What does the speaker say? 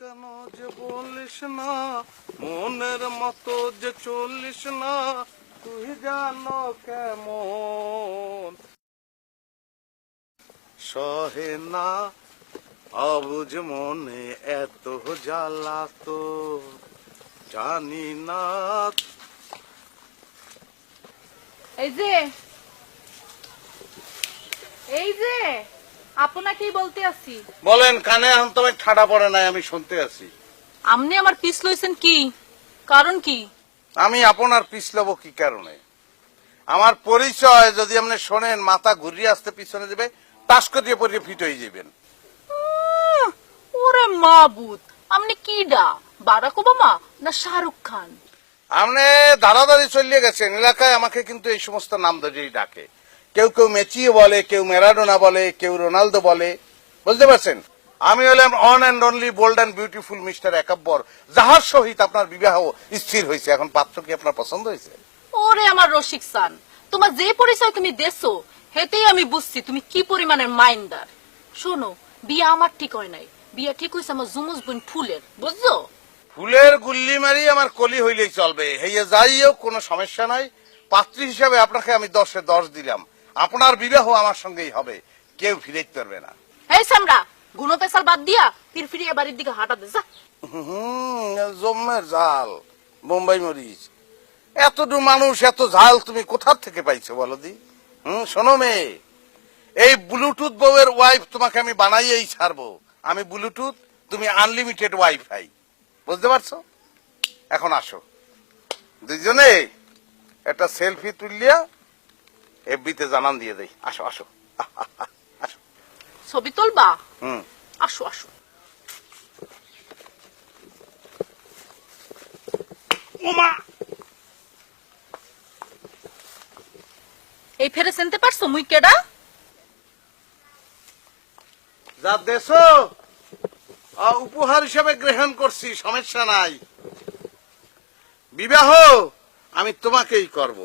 কেন যে বলিস না, মনের মতো যে চলিস না, তুই জানো কেমন সহে না অবুঝ মনে এত জ্বালা তো জানি না। এই যে আপনাকেই বলতে আছি। বলেন, কানে এখন তোমার ঠাডা পড়ে নাই, আমি শুনতে আছি। আপনি আমার পিছ লইছেন কি কারণ কি? আমি আপনার পিছ লব কি কারণে? আমার পরিচয় যদি আপনি শোনেন, মাথা ঘুরিয়ে আসতে পিছনে দেবে, টাস্ক দিয়ে পড়িয়ে ফিট হয়ে যাবেন। ওরে মাবুত, আপনি কি ডা বারাক ওবামা না শাহরুখ খান? আপনি দাঁড়াদাঁড়ি চলিয়ে গেছেন। এলাকায় আমাকে কিন্তু এই সমস্ত নাম ধরেই ডাকে। কেউ কেউ মেচিও বলে, কেউ ম্যারাডোনা বলে, কেউ রোনালদো বলে। বুঝতে পারছেন? আমি হলাম one and only bold and beautiful mister Ekabbar, যাহার সহিত আপনার বিবাহ স্থির হয়েছে। এখন পাত্র কি আপনার পছন্দ হয়েছে? ওরে আমার রসিক সান, তোমার যে পরিচয় তুমি দেছো হেতেই আমি বুঝছি তুমি কি পরিমাণের মাইন্ডার। শোনো, বিয়ে আমার ঠিক হয় নাই, বিয়ে ঠিক হয়েছে আমার জুমুস বোন ফুলের, বুঝছো? ফুলের গুল্লি মারি আমার কলি হইলেই চলবে, হইয়া যাইও কোনো সমস্যা নাই। পাত্রী হিসাবে আপনাকে আমি 10-এ 10 দিলাম। আপনার বিবাহ আমার সঙ্গেই হবে, কেউ ফিরে পারবে না। এই সামরা, গুনো পেশাল বাদ দিয়া তীর ফিরিয়ে বাড়ির দিকে হাঁটা দে যা। জম্মের ঝাল, বোম্বাই মরিচ। এতটু মানুষ, এত ঝাল তুমি কোথা থেকে পাইছো বলো দি? শোনো মেয়ে, এই ব্লুটুথ বউয়ের ওয়াইফ তোমাকে আমি বানাইয়েই ছাড়বো। আমি ব্লুটুথ, তুমি আনলিমিটেড ওয়াইফাই। বুঝতে পারছো? এখন আসো, দুইজনে একটা সেলফি তুলিয়া এফবিতে জানান দিয়ে দেই। আসো আসো আসো। ছবি তুলবা? হুম। আসো আসো। ওমা, এই ফেরে চিনতে পারছো মুই কেডা? যা দেশো উপহার হিসেবে গ্রহণ করছি, সমস্যা নাই। বিবাহ আমি তোমাকেই করব।